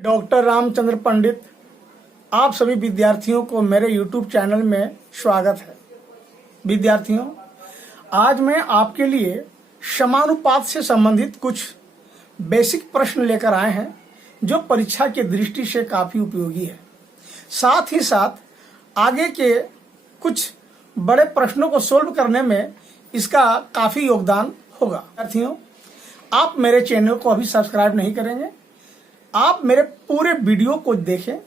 Doctor Ramchandra पंडित, आप सभी विद्यार्थियों को मेरे YouTube चैनल में स्वागत है। विद्यार्थियों, आज मैं आपके लिए समानुपात से संबंधित कुछ बेसिक प्रश्न लेकर आए हैं जो परीक्षा की दृष्टि से काफी उपयोगी है। साथ ही साथ आगे के कुछ बड़े प्रश्नों को सोल्व करने में इसका काफी योगदान होगा। विद्यार्थियों, आप मेरे चैनल को अभी सब्सक्राइब नहीं करेंगे, आप मेरे पूरे वीडियो को देखें।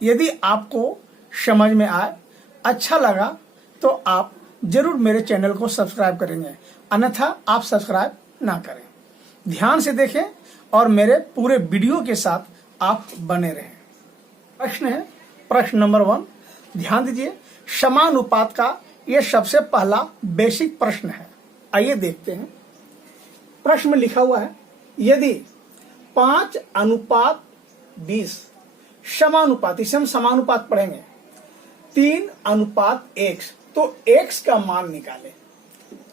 यदि आपको समझ में आए, अच्छा लगा, तो आप जरूर मेरे चैनल को सब्सक्राइब करेंगे, अन्यथा आप सब्सक्राइब ना करें। ध्यान से देखें और मेरे पूरे वीडियो के साथ आप बने रहें। प्रश्न है, प्रश्न नंबर 1। ध्यान दीजिए, समानुपात का यह सबसे पहला बेसिक प्रश्न है। आइए देखते हैं। प्रश्न में लिखा हुआ है, यदि 5:20 समानुपात, इसे हम समानुपात पढ़ेंगे, 3:1, तो x का मान निकालें।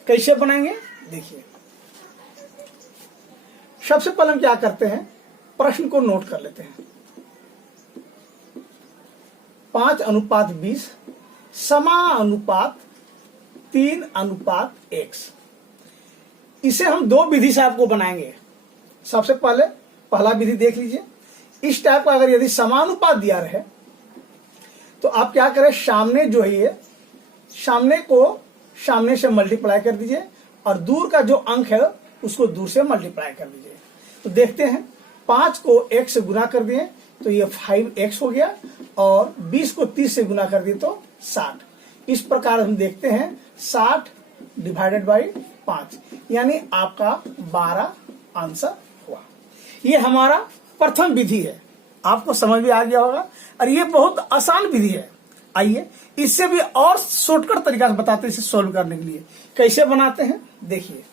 कैसे बनाएंगे देखिए। सबसे पहले हम क्या करते हैं, प्रश्न को नोट कर लेते हैं। 5:20 समानुपात 3:x। इसे हम दो विधि से आपको बनाएंगे। सबसे पहले पहला विधि देख लीजिए। इस टाइप का अगर यदि समानुपात दिया रहे तो आप क्या करें, सामने जो है ये सामने को सामने से मल्टीप्लाई कर दीजिए और दूर का जो अंक है उसको दूर से मल्टीप्लाई कर दीजिए। तो देखते हैं, 5 को 1 से गुना कर दिए तो ये 5x हो गया, और 20 को 30 से गुना कर दिए तो 60। इस प्रकार हम देखते हैं 60 डिवाइडेड बाई 5, यानी आपका 12 आंसर हुआ। ये हमारा प्रथम विधि है। आपको समझ में आ गया होगा, और ये बहुत आसान विधि है। आइए इससे भी और शॉर्टकट तरीका से बताते हैं इसे सोल्व करने के लिए। कैसे बनाते हैं देखिए।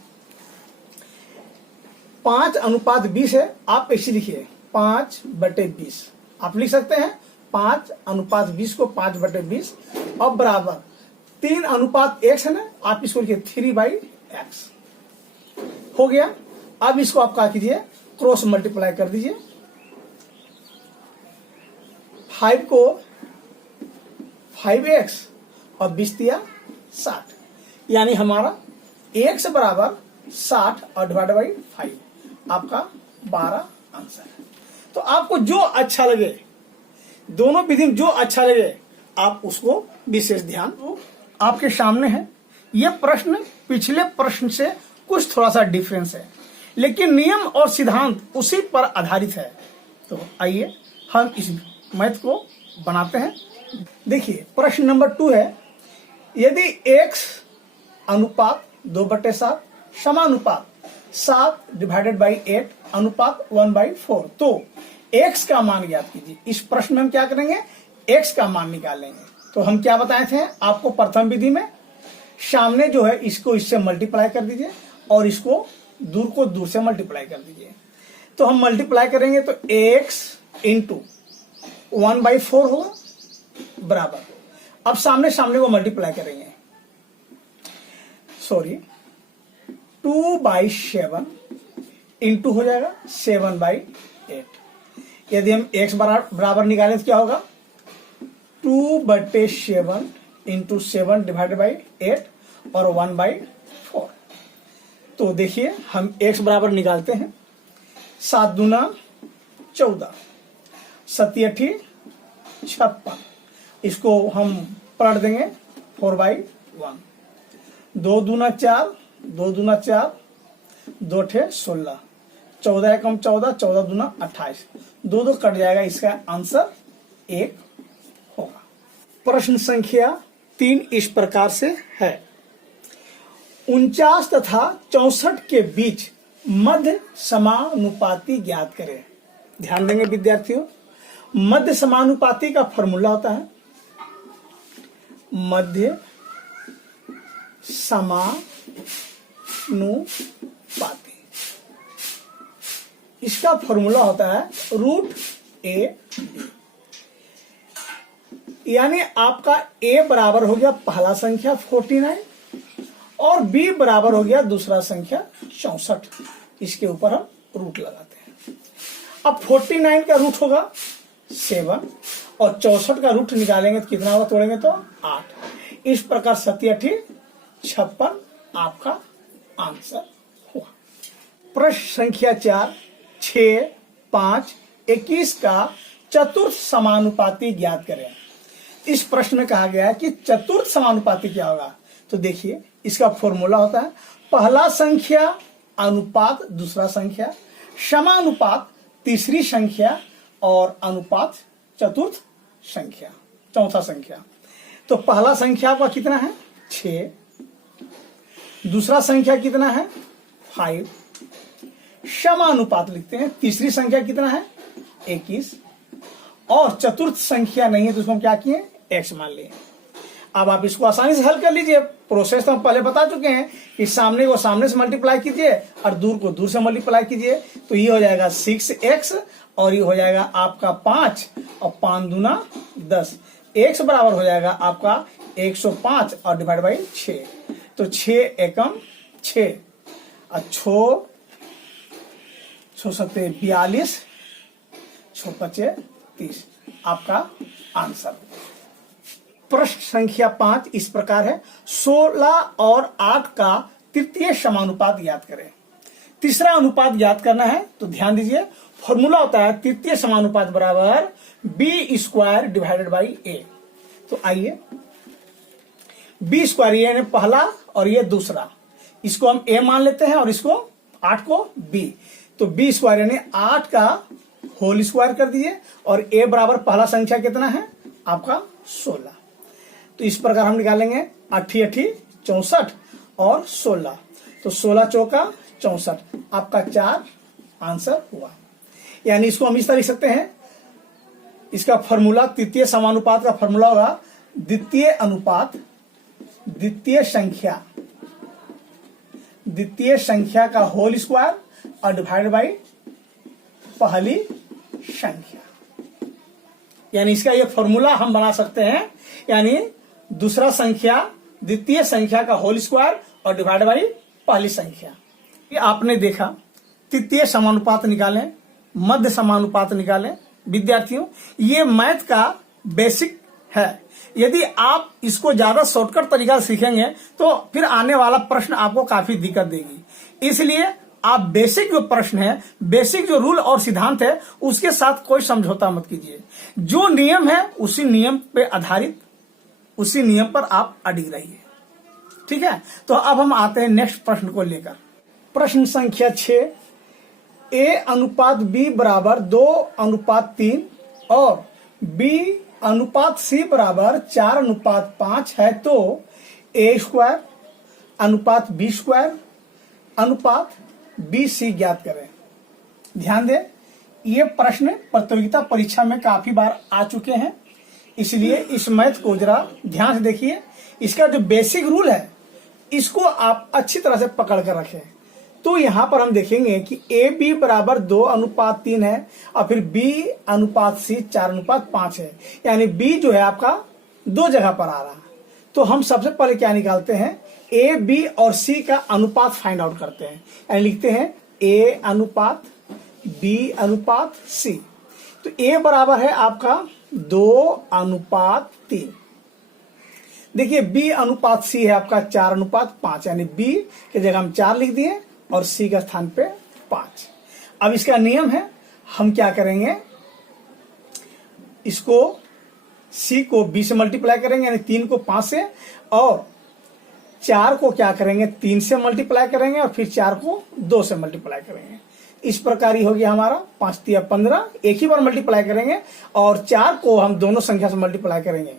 5:20 है, आप ऐसे लिखिए 5/20। आप लिख सकते हैं 5:20 को 5/20, अब बराबर 3:x है ना, आप इसको लिखिए 3/x हो गया। अब इसको आप क्या कीजिए, क्रॉस मल्टीप्लाई कर दीजिए। 5 को 5x और 20 दिया 60, यानी हमारा x बराबर 60 और डिवाइड बाई 5, आपका 12 आंसर है। तो आपको जो अच्छा लगे, दोनों विधि में जो अच्छा लगे, आप उसको विशेष ध्यान दो। आपके सामने है यह प्रश्न, पिछले प्रश्न से कुछ थोड़ा सा डिफरेंस है, लेकिन नियम और सिद्धांत उसी पर आधारित है। तो आइए हम इस मैथ को बनाते हैं। देखिए, प्रश्न नंबर 2 है, यदि x अनुपात 2/7 समानुपात 7 डिवाइडेड बाई 8 अनुपात 1/4, तो x का मान ज्ञात कीजिए। इस प्रश्न में हम क्या करेंगे, x का मान निकालेंगे। तो हम क्या बताए थे आपको प्रथम विधि में, सामने जो है इसको इससे मल्टीप्लाई कर दीजिए और इसको दूर को दूर से मल्टीप्लाई कर दीजिए। तो हम मल्टीप्लाई करेंगे तो x इंटू 1/4 होगा, बराबर, अब सामने सामने को मल्टीप्लाई करेंगे, 2/7 इंटू हो जाएगा 7/8। यदि हम x बराबर निकालें तो क्या होगा, 2/7 इंटू 7 डिवाइडेड बाई 8 और 1/4। तो देखिए हम x बराबर निकालते हैं, 7 दूना 14, 7 56, इसको हम पलट देंगे 4/1, 2 दूना 4, 2 दूना 4, 2 16, 14 एकम 14, 14 दूना 28, 2 कट जाएगा, इसका आंसर 1 होगा। प्रश्न संख्या 3 इस प्रकार से है, 49 तथा 64 के बीच मध्य समानुपाती ज्ञात करें। ध्यान देंगे विद्यार्थियों, मध्य समानुपाती का फॉर्मूला होता है मध्य समानुपाती। इसका फॉर्मूला होता है √a, यानी आपका a बराबर हो गया पहला संख्या 49 और b बराबर हो गया दूसरा संख्या 64। इसके ऊपर हम रूट लगाते हैं। अब 49 का रूट होगा 7 और 64 का रूट निकालेंगे तो कितना होगा, तोड़ेंगे तो 8। इस प्रकार 7 56 आपका आंसर हुआ। प्रश्न संख्या 4, 6, 5, 21 का चतुर्थ समानुपाती ज्ञात करें। इस प्रश्न में कहा गया है कि चतुर्थ समानुपाती क्या होगा। तो देखिए इसका फॉर्मूला होता है पहला संख्या अनुपात दूसरा संख्या, समानुपात तीसरी संख्या और अनुपात चतुर्थ संख्या चौथा संख्या। तो पहला संख्या आपका कितना है 6, दूसरा संख्या कितना है 5, समानुपात लिखते हैं, तीसरी संख्या कितना है 21 और चतुर्थ संख्या नहीं है तो उसको हम क्या किए x मान लिए। अब आप इसको आसानी से हल कर लीजिए। प्रोसेस तो हम पहले बता चुके हैं कि सामने को सामने से मल्टीप्लाई कीजिए और दूर को दूर से मल्टीप्लाई कीजिए। तो ये हो जाएगा 6x और ये हो जाएगा आपका 5 और 5 दूना 10। x बराबर हो जाएगा आपका 105 और डिवाइड बाई 6। तो 6 एकम 6 और 6 सत्ते 42 6 पचे 30 आपका आंसर। प्रश्न संख्या 5 इस प्रकार है 16 और 8 का तृतीय समानुपात ज्ञात करें। तीसरा अनुपात ज्ञात करना है तो ध्यान दीजिए फॉर्मूला होता है तृतीय समानुपात बराबर b² डिवाइडेड बाई a। तो आइए b² यानी पहला और ये दूसरा, इसको हम a मान लेते हैं और इसको 8 को b। तो b² यानी 8 का होल स्क्वायर कर दीजिए और a बराबर पहला संख्या कितना है आपका 16। तो इस प्रकार हम निकालेंगे 8 64 और 16। तो 16 चौका 64 आपका 4 आंसर हुआ। यानी इसको हम इस तरह लिख सकते हैं, इसका फॉर्मूला तृतीय समानुपात का फॉर्मूला होगा द्वितीय अनुपात द्वितीय संख्या का होल स्क्वायर और डिवाइड बाई पहली संख्या। यानी इसका ये फॉर्मूला हम बना सकते हैं, यानी दूसरा संख्या द्वितीय संख्या का होल स्क्वायर और डिवाइड बाई पहली संख्या। ये आपने देखा तृतीय समानुपात निकालें, मध्य समानुपात निकालें। विद्यार्थियों ये मैथ का बेसिक है। यदि आप इसको ज्यादा शॉर्टकट तरीका से सीखेंगे तो फिर आने वाला प्रश्न आपको काफी दिक्कत देगी। इसलिए आप बेसिक जो प्रश्न है, बेसिक जो रूल और सिद्धांत है उसके साथ कोई समझौता मत कीजिए। जो नियम है उसी नियम पे आधारित, उसी नियम पर आप अडिग रहिए। ठीक है, तो अब हम आते हैं नेक्स्ट प्रश्न को लेकर। प्रश्न संख्या 6, a अनुपात b बराबर 2:3 और b अनुपात c बराबर 4:5 है तो a² अनुपात b² अनुपात bc ज्ञात करें। ध्यान दें ये प्रश्न प्रतियोगिता परीक्षा में काफी बार आ चुके हैं, इसलिए इस मैथ को जरा ध्यान से देखिए। इसका जो बेसिक रूल है इसको आप अच्छी तरह से पकड़ कर रखें। तो यहां पर हम देखेंगे कि ए बी बराबर 2:3 है और फिर b अनुपात c 4:5 है, यानी b जो है आपका दो जगह पर आ रहा है। तो हम सबसे पहले क्या निकालते हैं, a b और c का अनुपात फाइंड आउट करते हैं, यानी लिखते हैं a अनुपात b अनुपात c। तो a बराबर है आपका 2:3। देखिए b अनुपात c है आपका 4:5, यानी b की जगह हम 4 लिख दिए और c का स्थान पे 5। अब इसका नियम है, हम क्या करेंगे, इसको c को b से मल्टीप्लाई करेंगे, यानी 3 को 5 से, और 4 को क्या करेंगे 3 से मल्टीप्लाई करेंगे और फिर 4 को 2 से मल्टीप्लाई करेंगे। इस प्रकार ही हो गया हमारा 5 तिया 15, एक ही बार मल्टीप्लाई करेंगे और 4 को हम दोनों संख्या से मल्टीप्लाई करेंगे,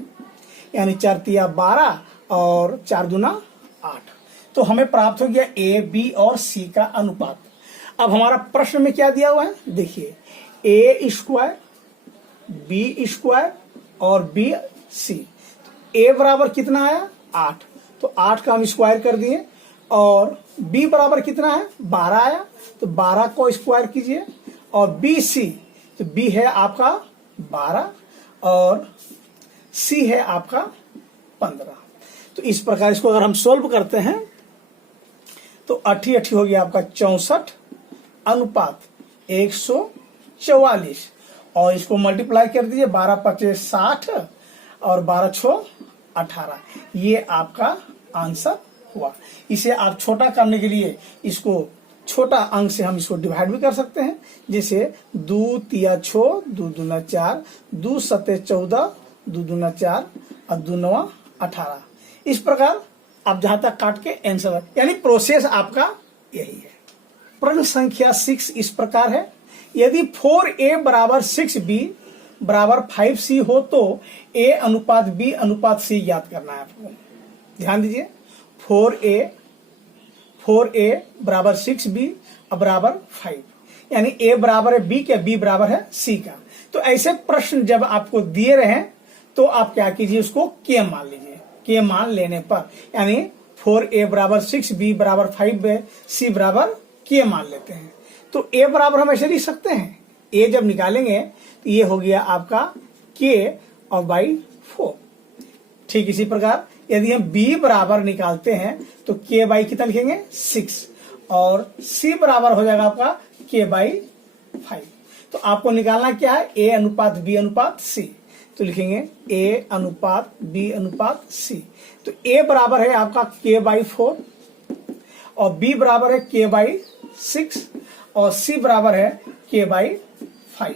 यानी 4 तिया 12 और 4 दूना 8। तो हमें प्राप्त हो गया ए बी और सी का अनुपात। अब हमारा प्रश्न में क्या दिया हुआ है, देखिए a² b² और बी सी। ए बराबर कितना आया 8, तो 8 का हम स्क्वायर कर दिए, और b बराबर कितना है 12 आया, तो 12 को स्क्वायर कीजिए, और बी सी, तो b है आपका 12 और c है आपका 15। तो इस प्रकार इसको अगर हम सोल्व करते हैं तो 80 हो गया आपका 64 अनुपात 104। 44 और इसको मल्टीप्लाई कर दीजिए 12 पच्चीस 60 और 12 छो 18। ये आपका आंसर हुआ। इसे आप छोटा करने के लिए इसको छोटा अंक से हम इसको डिवाइड भी कर सकते हैं, जैसे 2 तिया 6 2 दूना 4 2 सते 14 2 दूना 4 और 2 नवा 18। इस प्रकार आप जहां तक काट के आंसर, यानी प्रोसेस आपका यही है। प्रश्न संख्या 6 इस प्रकार है, यदि 4a बराबर 6b बराबर 5c हो तो a अनुपात b अनुपात c याद करना है आपको। ध्यान दीजिए, 4a बराबर 6b बराबर 5, यानी a बराबर है b का, b बराबर है c का। तो ऐसे प्रश्न जब आपको दिए रहे तो आप क्या कीजिए, उसको k मान लीजिए। k मान लेने पर यानी 4a बराबर 6b बराबर 5 c बराबर k मान लेते हैं। तो a बराबर हम ऐसे लिख सकते हैं, a जब निकालेंगे तो ये हो गया आपका k और बाई 4। ठीक इसी प्रकार यदि हम b बराबर निकालते हैं तो k बाई कितना लिखेंगे 6 और c बराबर हो जाएगा आपका k बाई 5। तो आपको निकालना क्या है, a अनुपात b अनुपात c। तो लिखेंगे a अनुपात b अनुपात c। तो a बराबर है आपका k बाई 4 और b बराबर है k बाई 6 और c बराबर है k बाई 5।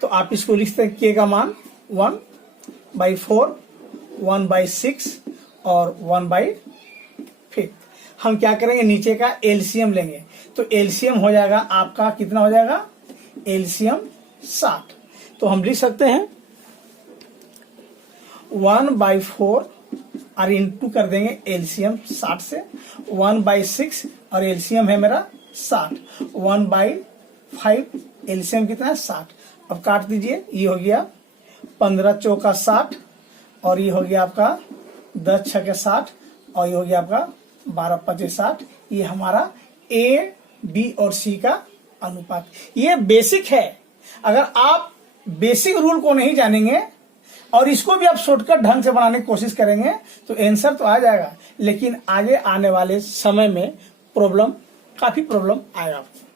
तो आप इसको लिखते हैं k का मान 1 बाई 4 1 बाई 6 और 1 बाई 5। हम क्या करेंगे, नीचे का एलसीएम लेंगे। तो एलसीएम हो जाएगा आपका कितना हो जाएगा, एलसीएम 60। तो हम लिख सकते हैं 1 बाई 4 और इंटू कर देंगे एलसीएम 60 से 1 बाई 6 और एलसीएम है मेरा 60 1 बाई 5 एलसीएम कितना है 60। अब काट दीजिए, ये हो गया 15 चौका 60 और ये हो गया आपका 10 छके 60 और ये हो गया आपका 12 पचे 60। ये हमारा ए बी और सी का अनुपात। ये बेसिक है। अगर आप बेसिक रूल को नहीं जानेंगे और इसको भी आप शॉर्टकट ढंग से बनाने की कोशिश करेंगे तो आंसर तो आ जाएगा, लेकिन आगे आने वाले समय में काफी प्रॉब्लम आएगा आपको।